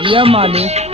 दिया मालिक।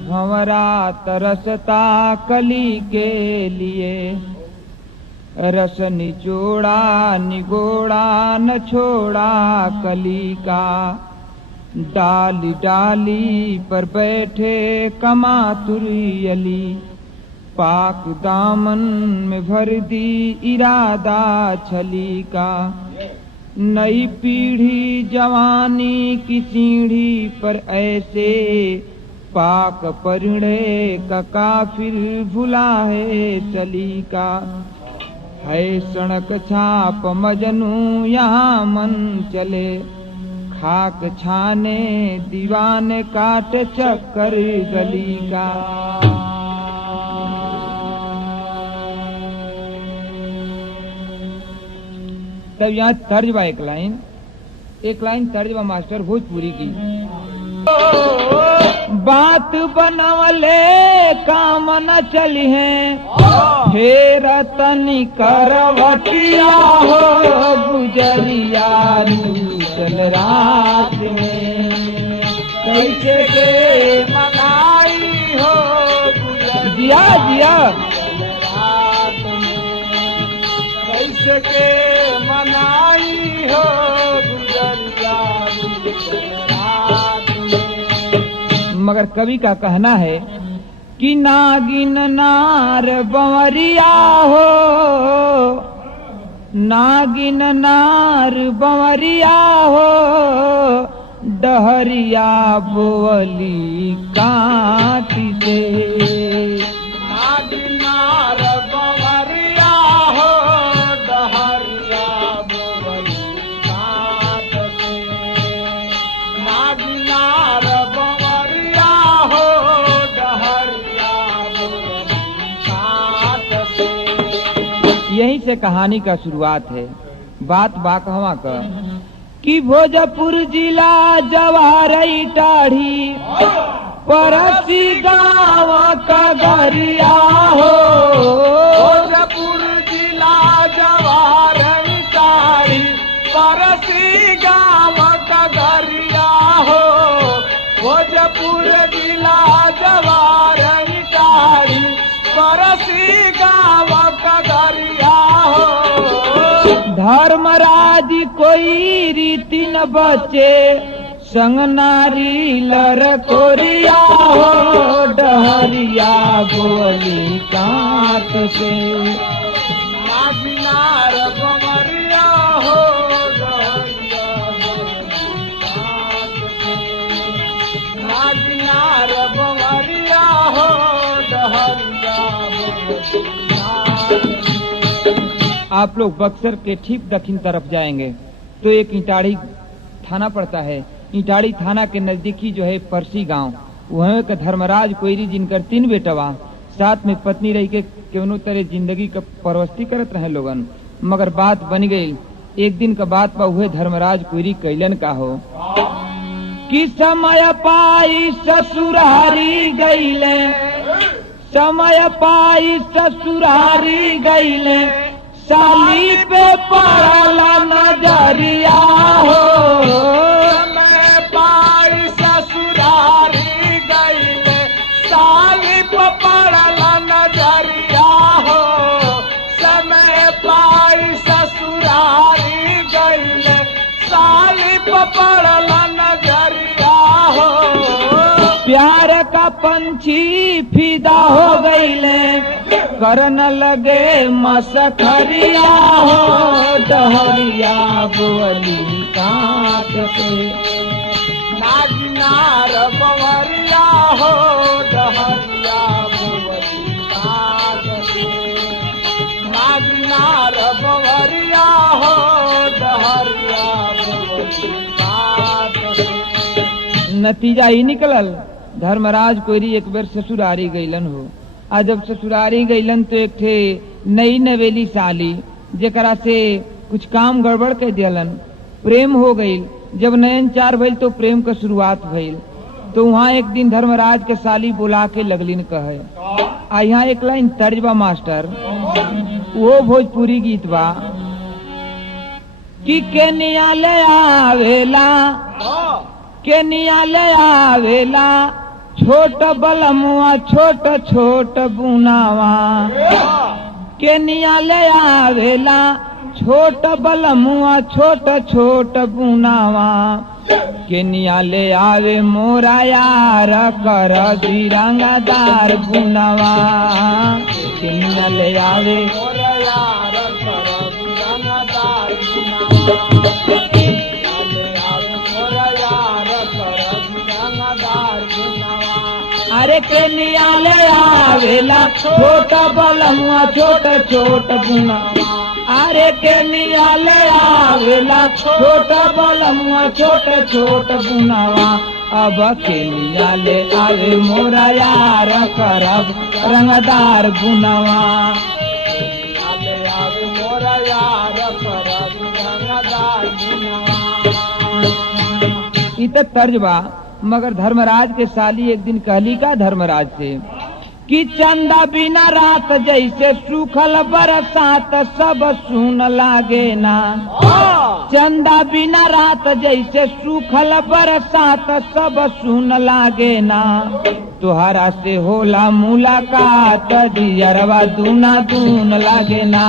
भंवरा तरसता कली के लिए, रस निचोड़ा निगोड़ा न छोड़ा कली का। डाली डाली पर बैठे कमातुरियली, पाक दामन में भर दी इरादा छली का। नई पीढ़ी जवानी की सीढ़ी पर ऐसे, पाक परिणे का काफिर भुला है चली का। है सड़क छाप मजनू यहाँ मन चले, खाक छाने दीवाने काट चक्कर गली का। तब यहाँ तर्जबा एक लाइन तर्जबा मास्टर भोजपुरी की। बात बनवले काम न चली है, फेर तनी करवटिया हो गुजरिया चल रात में। कैसे के मनाई हो गुजरिया जिया रात में, कैसे के मनाई हो गुजरिया रात में। मगर कवि का कहना है कि नागिन नार बंवरिया हो, नागिन नार बंवरिया हो, डहरिया बोली काटी से। नागिन नार बंवरिया हो, डहरिया बोली काट से। नागिन नार बंवरिया हो, डहरिया बोली काट से। यहीं से कहानी का शुरुआत है। बात बाकहवा का कि भोजपुर जिला जवार टाढ़ी, परसी गाँव का गरिया हो। भोजपुर जिला जवार टाढ़ी, परसी गाँव का गरिया हो। भोजपुर जिला जवार टाढ़ी, परसी गाँव का गरिया हो। धर्मराज कोई रीति न बचे, संग नारी लरकोरिया हो, डहरिया बोली काट से। नागिनार बंवरिया हो, डहरिया बोली काट से। नागिनार बंवरिया हो, डहरिया बोली काट से। आप लोग बक्सर के ठीक दक्षिण तरफ जाएंगे तो एक इटाड़ी थाना पड़ता है। इटाड़ी थाना के नजदीकी जो है परसी गांव, वहाँ का धर्मराज कोयरी जिनकर 3 बेटवा, साथ में पत्नी रही के केवनो तरह जिंदगी का परवस्ती करत रहे लोगन। मगर बात बन गई। एक दिन का बात बा, हुए धर्मराज कोयरी कैलन का हो कि समय पाई ससुरारी गईले, समय पाई ससुरारी गईले, साली पे पड़ला नजरिया हो। समय पाई ससुरारी गईले, साली पे पड़ला नजरिया हो। समय पाई ससुरारी गईले, साली पे पड़ला नजरिया हो। प्यार का पंथ पंछी फिदा हो गईले, करन लगे मसखरिया हो डहरिया बोली काट से। नागिनार बवरिया हो डहरिया बोली काट से। नागिनार बवरिया हो डहरिया बोली काट से। नतीजा ही निकलल, धर्मराज कोयरी एक बार ससुरारी गईलन हो। आ जब ससुरारी गईलन तो एक थे नई नवेली साली जेकरा से कुछ काम गड़बड़ के दियलन, प्रेम हो गई। जब नयन चार भइल तो प्रेम का शुरुआत भइल। तो वहाँ एक दिन धर्मराज के साली बुला के लगलिन कहे। आ यहाँ एक लाइन तर्ज बा मास्टर, वो भोजपुरी गीत बा कि केनिया ले आवेला, केनिया ले आवेला छोट बलमुआ छोट छोट बुनावा। केनिया ले आवेला छोट बलमुआ छोट छोट बुनावा। केनिया ले आवे मोरा यार कर रंगदार बुनावा। केनिया ले आवे मोरा यार कर रंगदार बुनावा। अरे केनिया ले आवेला छोटा बलमुआ छोट छोट बुनावा। अरे केनिया ले आवेला छोटा बलमुआ छोट छोट बुनावा। अब केनिया ले आवे मोरा यार करब रंगदार बुनावा। ले आवे मोरा यार करब रंगदार बुनावा। इत तर्ज बा। मगर धर्मराज के साली एक दिन कहली का धर्मराज से कि चंदा बिना रात जैसे सूखल बरसात सब सुन लागे ना। चंदा बिना रात जैसे सूखल बरसात सब सुन लागे ना। तुहरा से होला मुलाकात जियरवा दूना दून लागे ना।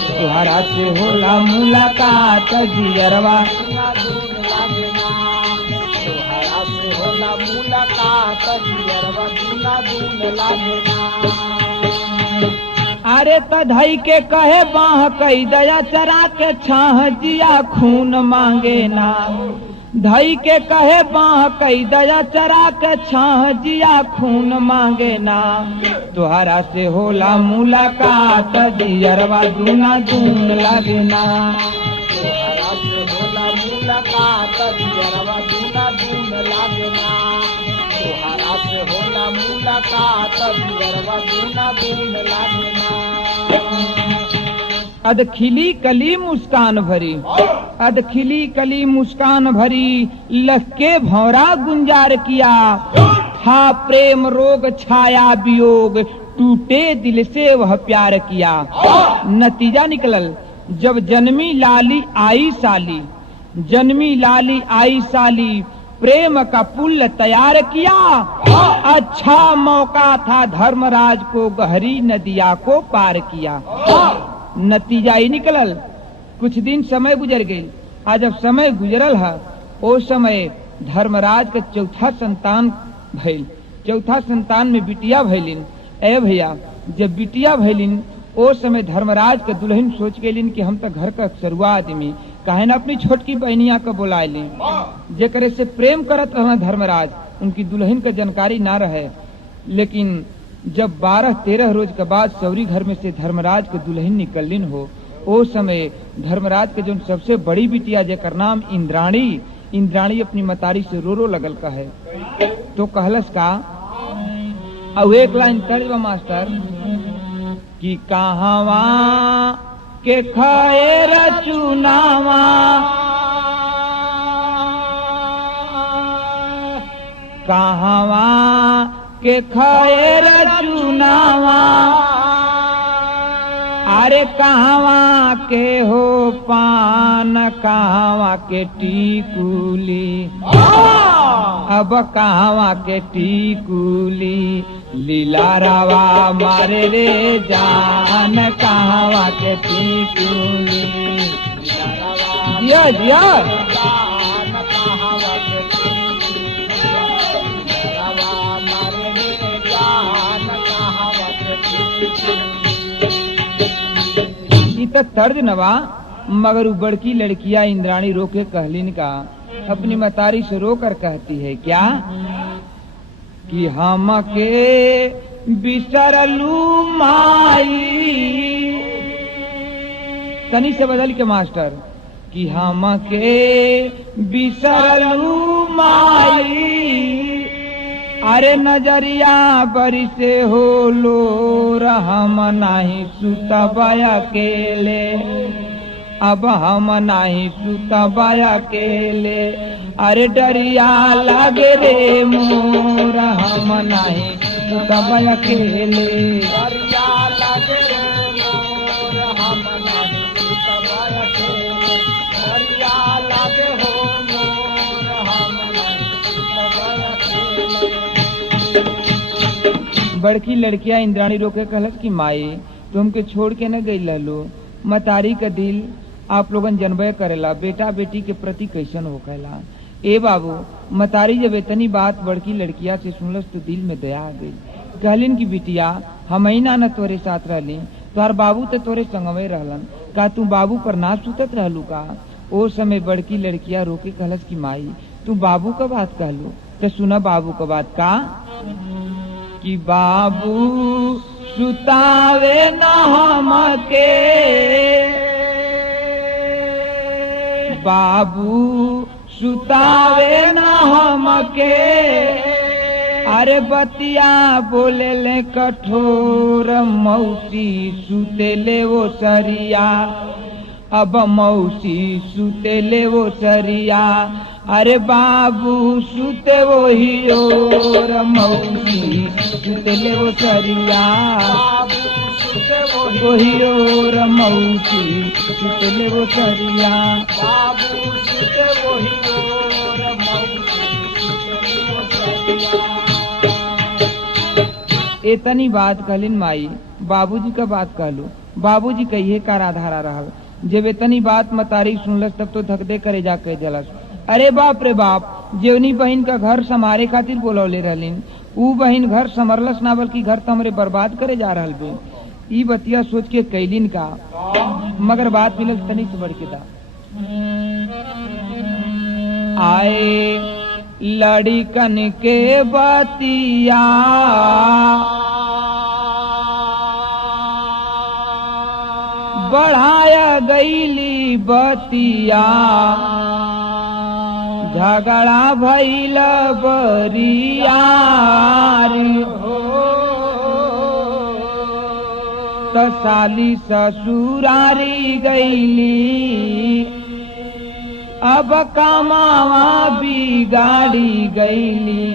तुहरा से होला मुलाकात जियरवा दूना दून लागे ना। होला मुलाकात जियरवा दूना दून लागे ना। अरे तधई के कहे बाह कई दया चरा के छाह जिया खून मांगे ना। धई के कहे बाह कई दया चरा के छाह जिया खून मांगे ना। तुहरा से होला मुलाकात जियरवा दूना दून लागे ना। तुहरा से होला मुलाकात जियरवा दूना दून लागे ना। तुहरा से होला मुलाकात जियरवा दूना दून लागे ना। अध खिली कली मुस्कान भरी, अध खिली कली मुस्कान भरी लहके भौरा गुंजार किया। था प्रेम रोग छाया वियोग टूटे दिल से वह प्यार किया। नतीजा निकलल, जब जन्मी लाली आई साली, जन्मी लाली आई साली प्रेम का पुल तैयार किया। अच्छा मौका था धर्मराज को गहरी नदिया को पार किया। नतीजा ही निकलल, कुछ दिन समय गुजर गई। आज जब समय गुजरल है ओ समय धर्मराज के चौथा संतान भइल। चौथा संतान में बिटिया भइलिन। ए भैया, जब बिटिया भइलिन ओ समय धर्मराज के दुल्हन सोच गेलिन कि हम तो घर का सरुआ आदमी काहे न अपनी छोटकी बहनिया को बुला ली। जेकरे से प्रेम करत रहा धर्मराज, उनकी दुल्हन का जानकारी ना रहे। लेकिन जब 12-13 रोज के बाद सौरी घर में से धर्मराज के दुल्हन निकलिन हो ओ समय धर्मराज के जो सबसे बड़ी बिटिया जेकर नाम इंद्राणी, इंद्राणी अपनी मतारी से रो रो लगल कहे। तो कहलस का अब एक लाइन तर्ज मास्टर कि कहवा के खैर चुनावा। कहवा के खैर चुनावा। अरे कहवा के हो पान कहवा के टीकुली। अब कहवा के टीकुली लीला रावा मारे रे जान कहवा के टीकुली। जिया जिया जान कहवा के टीकुली रावा मारे रे उनका तर्ज नवा, मगर वो बड़की लड़कियां इंद्राणी रोके कहलिन का, अपनी मतारी से रोकर कहती है क्या कि हम के बिसरलू माई, तनी से बदल के मास्टर, कि हम के बिसरलू माई, अरे नजरिया बरी से हो लो हम नाही सुतबा अकेले, अब हम नाही सुतबा अकेले, अरे डरिया लागे रे मोर हम नाही सुतबा अकेले, डरिया लागे रे मोर हम नाही सुतबा अकेले, डरिया लागे हो मोर हम नाही सुतबा अकेले। बड़की लड़कियां इंद्राणी रोके कहलक कि माई तुमके छोड़ के न गई ललो, मतारी का दिल आप लोगन जनबे करेला, बेटा बेटी के प्रति कैसन होखेला। ए बाबू, मतारी जब इतनी बात बड़की लड़किया से सुनलस तो दिल में दया आ गई। कहलिन की बिटिया हम ही ना न तोरे साथ रहली, तोहर बाबू तो तोरे संगवे रहलन, का तू बाबू पर ना सुतत रहलू का। ओ समय बड़की लड़किया रोके कहलस की माई तू बाबू का बात कहलू, तो सुना बाबू का बात का, कि बाबू सुतावे न हमके, बाबू सुतावे न हमके, अरे बतिया बोले ले कठोर, मौसी सुते ले वो सरिया, अब मौसी सुते ले वो सरिया, अरे बाबू सुते वो ही और मौसी सुते ले वो सरिया, बाबू सुते वो ही और मौसी सुते ले वो सरिया, बाबू सुते वो ही और मौसी सुते ले वो सरिया। इतनी बात कहलिन माई, बाबूजी का बात कहलू, बाबूजी कहिए का राधारा रहल। जब इतनी बात मतारी सुनलस तब तो धक दे करे जा कह दिलस, अरे बाप रे बाप, जेवनी बहन का घर संभारे खातिर बोलौले रहलिन, ऊ बहन घर संभरलस ना बल्कि घर तो हमरे बर्बाद करे जा रहल बे। ई बतिया सोच के कैलिन का, मगर बात मिलल तनी से बढ़ के था। आए लड़िकन के बतिया, बढ़ाया गईली बतिया, झगड़ा भइल बरियार हो, तो साली ससुरारी गईली, अब कमावा बिगाड़ी गईली,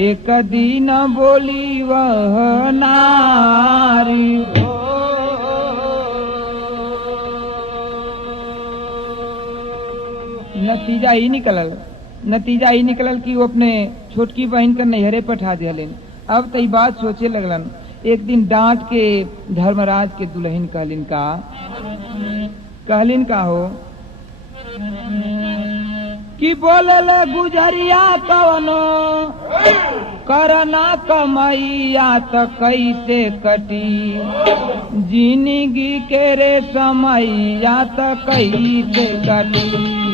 एक दिन बोली वह नारी हो, नतीजा ही निकलल कि वो अपने छोटकी बहन का नैहरे पठा दिलन। अब तो बात सोचे लगलन। एक दिन डांट के धर्मराज के दुल्हन कहलिन का हो कि बोलल गुजरिया कवनो करना कमैया त कैसे कटी, जिंदगी के रे समैया त कैसे कटी,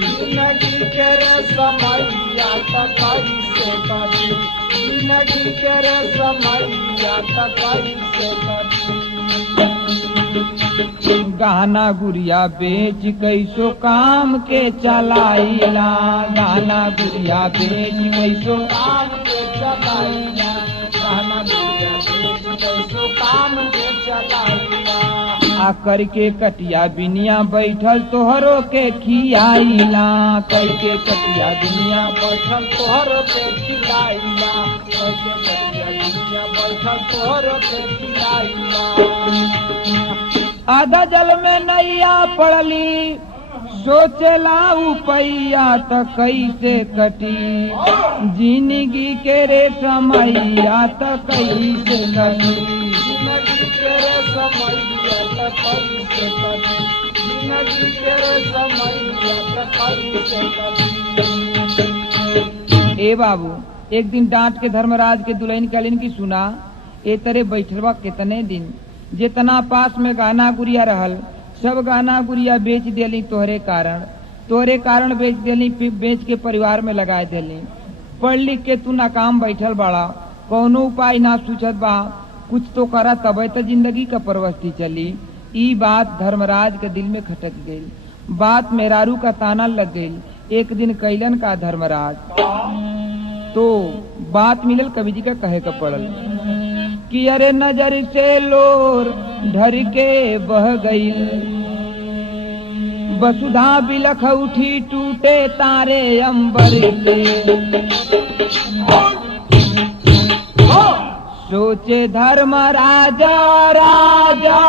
जिंदगी के रे समैया त कैसे कटी, जिंदगी के रे समैया त कैसे कटी। गाना गुड़िया बेच कैसो काम के चलाइला, गाना गुड़िया बेच कैसो काम के चलाइला, गाना गुड़िया बेच कैसो काम के चलाइला, आ करके कटिया बिनिया बैठल तोहरो के खियाइला, करके कटिया बिनिया बैठल तोहरो के खियाइला, करके कटिया बिनिया बैठल तोहरो के खियाइला। आधा जल में नैया पड़ली, सोचला उपैया त कैसे कटी, जिंदगी के रे समैया त कैसे कटी, जिंदगी के रे समैया त कैसे कटी, जिंदगी के रे समैया त कैसे कटी। ए बाबू, एक दिन डांट के धर्मराज के दुल्हन कहलिन की सुना, ए तरे बैठलवा कितने दिन, जितना पास में गहना गुड़िया रहल सब गहना गुड़िया बेच देली तोहरे कारण बेच देली, बेच के परिवार में लगा देली। पढ़ लिख के तू नाकाम बैठल बाड़ा, कौनो उपाय ना सूझत बा, कुछ तो करा तबे तो जिंदगी का परवस्ती चली। ई बात धर्मराज के दिल में खटक गई, बात मेहरारू का ताना लग गई। एक दिन कैलन का धर्मराज तो बात मिलल कवि जी का कहे का पड़ल कि अरे नजर से लोर ढर के बह गई, वसुधा बिलख उठी टूटे तारे अंबर से। सोचे धर्म राजा राजा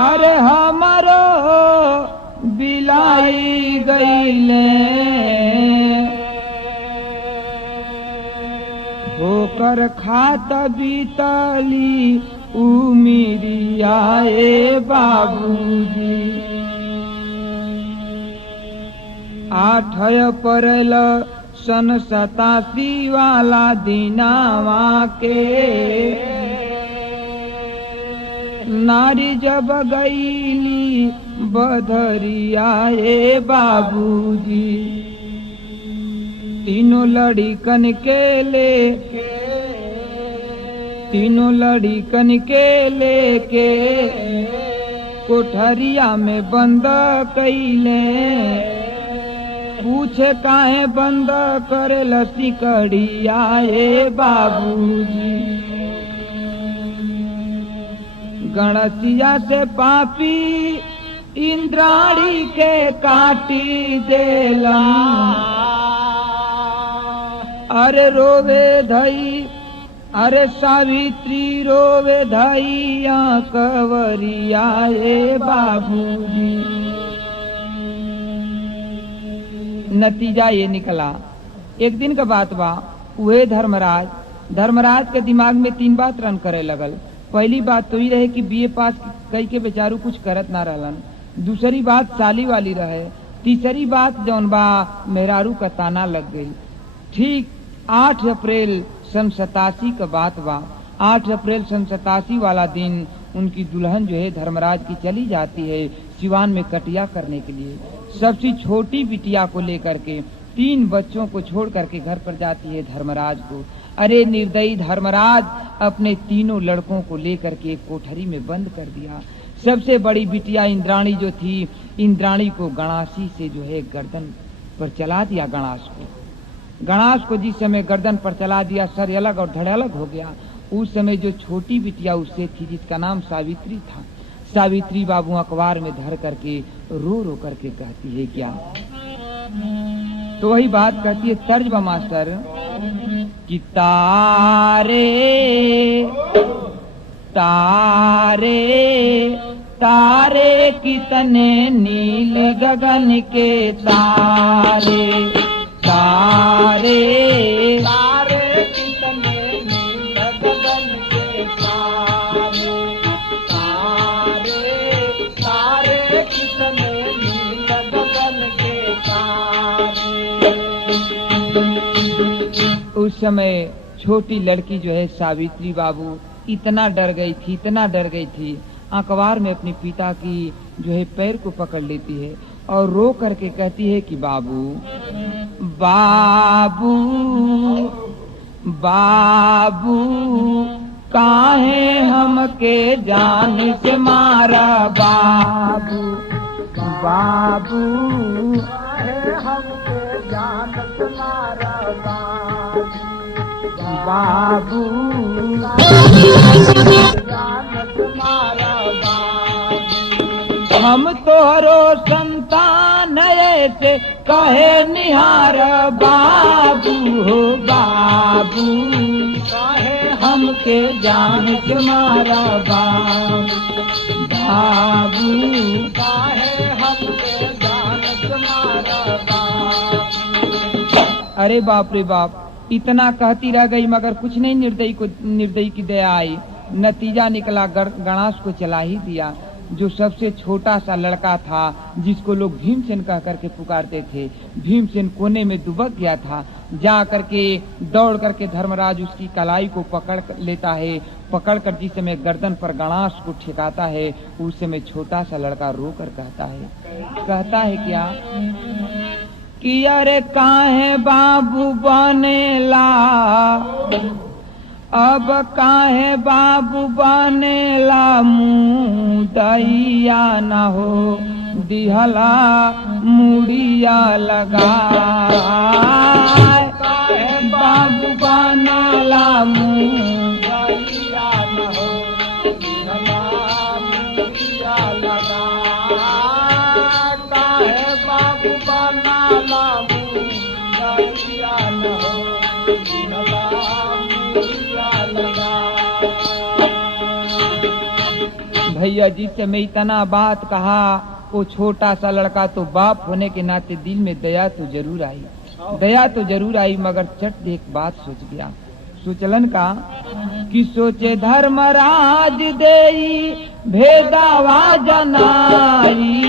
अरे हमारो बिलाई गईले, होकर खात बीतली उमिरियाए बाबूजी। 8 अप्रैल सन 87 वाला दिनावा के नारी जब गईली बधरियाए बाबूजी। तीनों लड़िकन के लेके कोठरिया में बंद कैले, पूछे काहे बंद करे लसी कड़ियाए बाबूजी। गणसिया से पापी इंद्राणी के काटी देला, अरे रोवे धई अरे सावित्री रोवे धैया कवरियाए बाबूजी। नतीजा ये निकला, एक दिन का बात बा, वह धर्मराज के दिमाग में 3 बात रन करे लगल। पहली बात तो ही रहे कि बीए पास कई के बेचारू कुछ करत ना रहलन, दूसरी बात साली वाली रहे, तीसरी बात जौन बा मेहरारू का ताना लग गई। ठीक 8 अप्रैल सन 87 का बात बा। 8 अप्रैल सन 87 वाला दिन उनकी दुल्हन जो है धर्मराज की चली जाती है सिवान में कटिया करने के लिए। सबसे छोटी बिटिया को लेकर के 3 बच्चों को छोड़ करके घर पर जाती है धर्मराज को। अरे निर्दयी धर्मराज अपने 3 लड़कों को लेकर के एक कोठरी में बंद कर दिया। सबसे बड़ी बिटिया इंद्राणी जो थी, इंद्राणी को गणासी से जो है गर्दन पर चला दिया। गणास को जिस समय गर्दन पर चला दिया, सर अलग और धड़ अलग हो गया। उस समय जो छोटी बिटिया उससे थी जिसका नाम सावित्री था, सावित्री बाबू अखबार में धर करके रो रो करके कहती है क्या, तो वही बात कहती है तर्ज मास्टर कि तारे तारे तारे कितने नील गगन के तारे, तारे तारे कितने नील गगन के तारे, तारे तारे कितने नील गगन के तारे। उस समय छोटी लड़की जो है सावित्री बाबू इतना डर गई थी, अखबार में अपने पिता की जो है पैर को पकड़ लेती है और रो करके कहती है कि बाबू बाबू बाबू काहे हमके जान से मारा, बाबू बाबू काहे हमके जान से मारा, बाबू जान से मारा। हम तोहरो संतान ऐसे कहे निहार, बाबू हो बाबू कहे हमके जान से मारा, बाबू बाबू कहे हमके जान से मारा, बाबू। अरे बाप रे बाप, इतना कहती रह गई मगर कुछ नहीं निर्दयी की दया आई। नतीजा निकला, गणास को चला ही दिया। जो सबसे छोटा सा लड़का था, जिसको लोग भीमसेन कह करके पुकारते थे, भीमसेन कोने में दुबक गया था। जा करके दौड़ करके धर्मराज उसकी कलाई को पकड़ लेता है। पकड़ कर जिस समय गर्दन पर गणास को ठेकाता है, उस समय छोटा सा लड़का रोकर कहता है क्या कि अरे काहे बाबू बनेला, अब काहे बाबू बनेला, मुदैया न हो दिहला मुड़िया लगा। काहे बाबू बनेला, मुदैया न हो दिहला मुड़िया लगा। काहे बाबू बनेला, मुदैया न हो दिहला भैया जी से मैं इतना बात कहा, वो छोटा सा लड़का तो बाप होने के नाते दिल में दया तो जरूर आई, मगर चट एक बात सोच गया। सोचलन का कि सोचे धर्मराज देई भेदावा जनाई,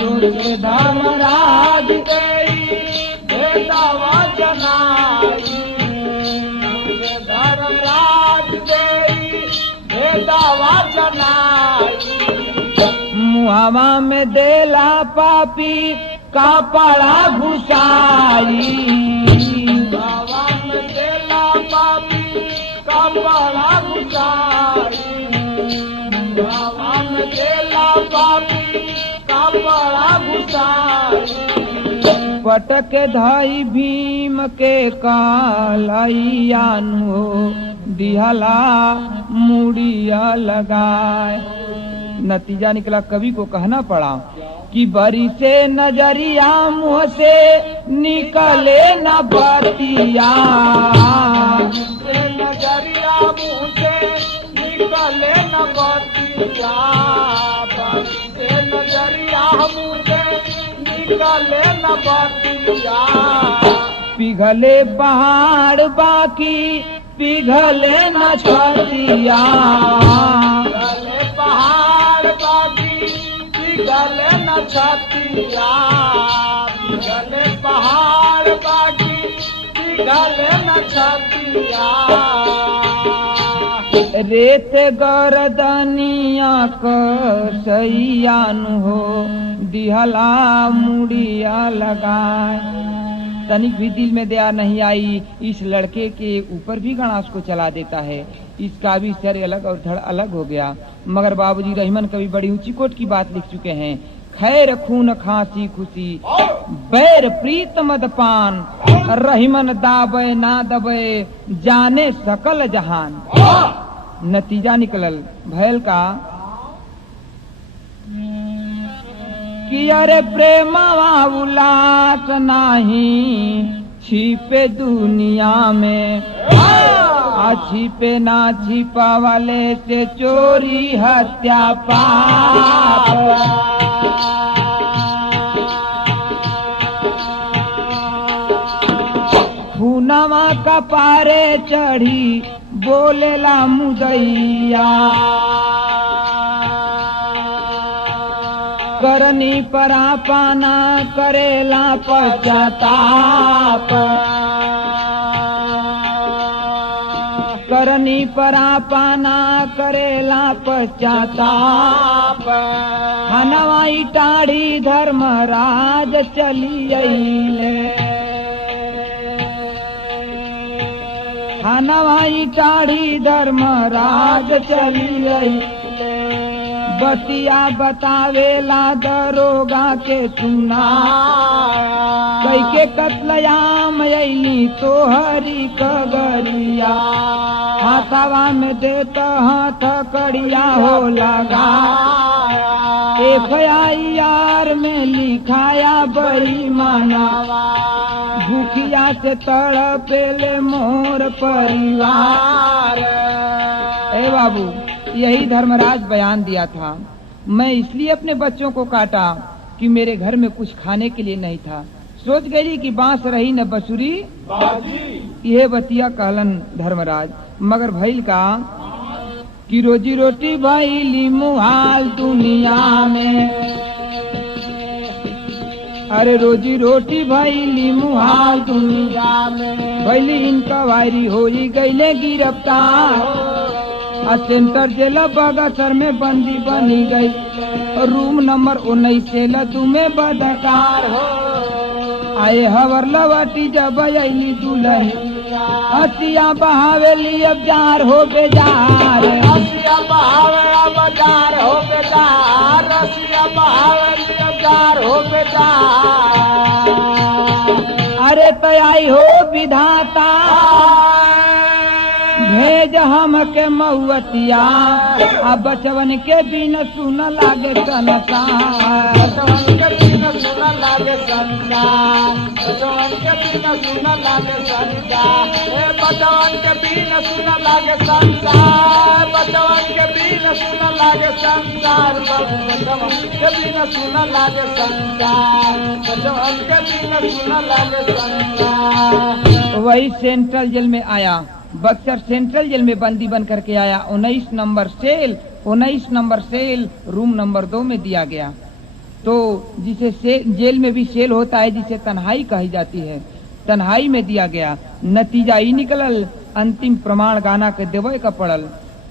सोचे धर्मराज देई भेदावा जनाई, धर्मराज देई भेदावा जनाई। मुहावा में देला पापी कपड़ा घुसाई, मुहावा में देला पापी कपड़ा घुसाई, मुहावा में देला पापी कपड़ा घुसाई। पटक धाई भीम के कालैया नु दिहला मुड़िया लगाए। नतीजा निकला, कवि को कहना पड़ा कि बरी से नजरिया मुँह से निकले न बतिया, से नजरिया मुँह से निकले न बतिया, बरी से नजरिया मुँह से निकले न बतिया। पिघले पहाड़ बाकी पिघले न छतिया, पिघले पहाड़ बाकी पिघले न छतिया, पिघले पहाड़ बाकी पिघले न छतिया। रेत गर्दनिया कसैया नु हो दिहला मुड़िया लगाए। तनिक भी दिल में दया नहीं आई, इस लड़के के ऊपर भी गणास को चला देता है। इसका भी सर अलग और धड़ अलग हो गया। मगर बाबूजी रहीमन कभी बड़ी ऊंची कोट की बात लिख चुके हैं, खैर खून खांसी खुशी बैर प्रीत मदपान, रहीमन दाबे ना दबे जाने सकल जहान। नतीजा निकलल भैल का कि अरे प्रेमवा उल्लास नाही छिपे दुनिया में, छिपे ना छिपा वाले से चोरी हत्या पाप। खूनवा कपारे चढ़ी बोलेला मुदैया, करनी परापाना करेला पश्चाताप, करनी परापाना करेला पश्चाताप। हनवाई टाढ़ी धर्मराज चली अइले, हनवाई टाढ़ी धर्मराज चली अइले। बतिया बतावेला दरोगा के सुना, कई के कत्लयाम अइली तोहरी कगरिया, हाथवा में देता हाथ कड़िया हो लगा। FIR में लिखाया बेईमाना, भूखिया से तड़पेले मोर परिवार। ए बाबू, यही धर्मराज बयान दिया था। मैं इसलिए अपने बच्चों को काटा कि मेरे घर में कुछ खाने के लिए नहीं था। सोच गई कि बांस रही न बसुरी बाजी, यह बतिया कहलन धर्मराज। मगर भइल का कि रोजी रोटी भइली मुहाल दुनिया में, अरे रोजी रोटी भइली मुहाल दुनिया में, भइली इनका वायरी होई गईले गिरफ्तार, सेंटर जेल बगसर में बंदी बनी गई, रूम नंबर 19 से में बदकार हो, आए हवर लवटी जब अली दुल्हन, हसिया बहावेली अब जार हो बेजार, हसिया बहावे अब जार हो बेजार, हसिया बहावेली अब जार हो बेजार। अरे तयाई हो विधाता भेज हम के महुअतिया, अब बचवन के बिन सुन लागे संसार, बचवन के बिन सुन लागे संसार, बचवन के बिन सुन लागे संसार, बचवन के बिन सुन लागे संसार, बचवन के बिन सुन लागे संसार, बचवन के बिन सुन लागे संसार, बचवन के बिन सुन लागे संसार। वही सेंट्रल जेल में आया, बक्सर सेंट्रल जेल में बंदी बन करके आया। 19 नंबर सेल रूम नंबर 2 में दिया गया। तो जिसे जेल में भी सेल होता है जिसे तन्हाई कही जाती है, तन्हाई में दिया गया। नतीजा ही निकलल, अंतिम प्रमाण गाना के देवे का पड़ल।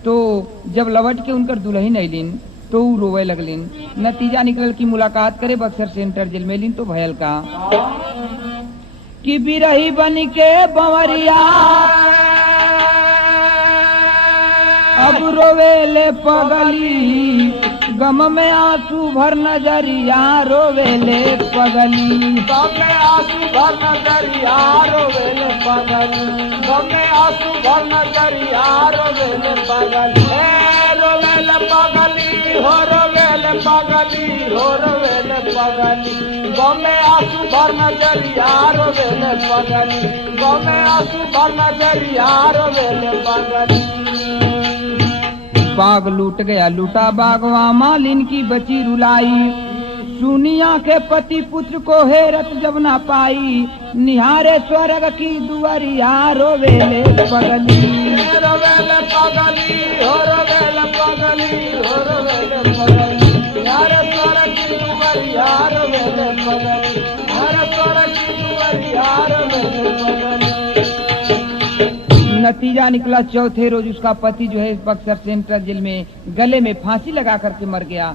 तो जब लवट के उनकर दुल्हन अलिन तो ऊ रोवे लगलिन। नतीजा निकलल की मुलाकात करे बक्सर सेंट्रल जेल में लिन तो भयल का कि बिरही बन के बंवरिया अब रोवेले पगली, गम में आंसू भर नजरिया रोवेले पगली, गम में आंसू भर नजरिया रोवेले पगली, गम में आंसू भर नजरिया रोवेले पगली, रोवेले पगली हो रोवेले पगली हो रोवेले पगली, गम में आंसू भर नजरिया रोवेले पगली, गम में आंसू भर नजरिया रोवेले पगली। बाग लूट गया लूटा बागवा, मालिन की बची रुलाई, सुनिया के पति पुत्र को हेरत जब ना पाई, निहारे स्वर्ग की दुआरिया रोवेले पगली, रोवेले पगली हो रोवेले पगली हो रोवेले पगली, निहारे स्वर्ग की दुआरिया रोवेले पगली, निहारे स्वर्ग की दुआरिया रोवेले पगली। नतीजा निकला चौथे रोज उसका पति जो है बक्सर सेंट्रल जेल में गले में फांसी लगा करके मर गया।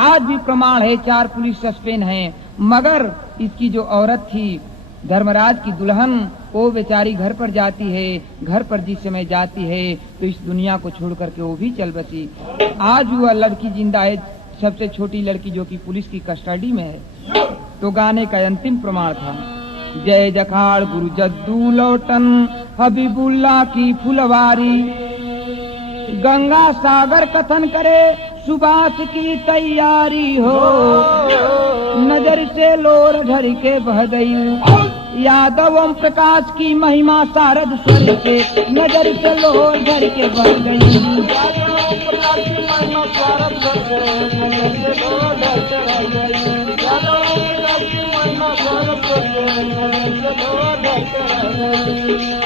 आज भी प्रमाण है, 4 पुलिस सस्पेंड हैं, मगर इसकी जो औरत थी धर्मराज की दुल्हन, वो बेचारी घर पर जाती है, घर पर जिस समय जाती है तो इस दुनिया को छोड़ करके वो भी चल बसी। आज वह लड़की जिंदा है, सबसे छोटी लड़की जो कि पुलिस की कस्टडी में है। तो गाने का अंतिम प्रमाण था, जय जखाड़ गुरु जद्दू लौटन हबीबुल्ला की फुलवारी, गंगा सागर कथन करे सुबास की तैयारी हो, नजर से लोर झर के बह गई, यादव ओम प्रकाश की महिमा शारद स्वर से, नजर से लोर झर के बह गई, Thank you.